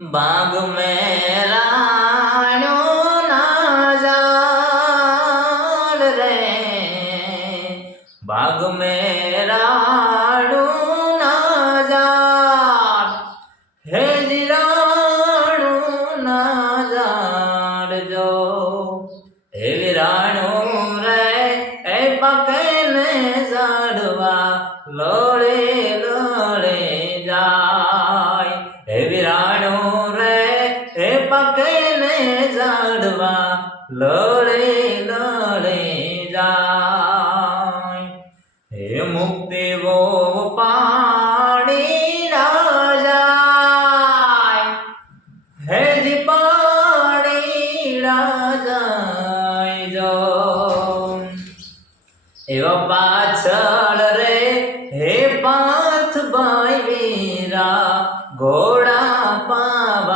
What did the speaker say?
बाग में राणो ना जाड़ रे, बाग में राणो ना जाड़, हे जी राणो ना जाड़ जो, हे राणो रे ए पके ने जाड़वा लोड़े लोड़े जाय, हे राणो रे ए पके ने जाड़वा लोड़े लोड़े जाय, हे मुक्ति वो